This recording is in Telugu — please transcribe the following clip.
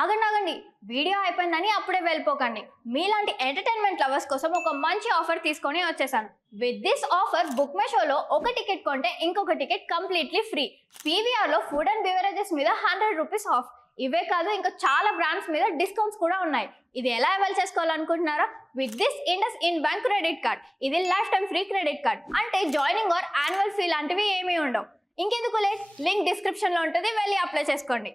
ఆగండి ఆగండి, వీడియో అయిపోయిందని అప్పుడే వెళ్ళిపోకండి. మీలాంటి ఎంటర్టైన్మెంట్ లవర్స్ కోసం ఒక మంచి ఆఫర్ తీసుకొని వచ్చేసాను. With this offer book my షోలో ఒక టికెట్ కొంటే ఇంకొక ticket completely free. పీవీఆర్లో food and beverages మీద 100 రూపీస్ ఆఫ్. ఇవే కాదు, ఇంకా చాలా బ్రాండ్స్ మీద డిస్కౌంట్స్ కూడా ఉన్నాయి. ఇది ఎలా avail చేసుకోవాలనుకుంటున్నారా? With this Indus in bank credit card. ఇది life time free credit card. అంటే జాయినింగ్ ఆర్ యాన్యువల్ ఫీ లాంటివి ఏమీ ఉండవు. ఇంకెందుకు లేట్, లింక్ డిస్క్రిప్షన్లో ఉంటుంది, వెళ్ళి అప్లై చేసుకోండి.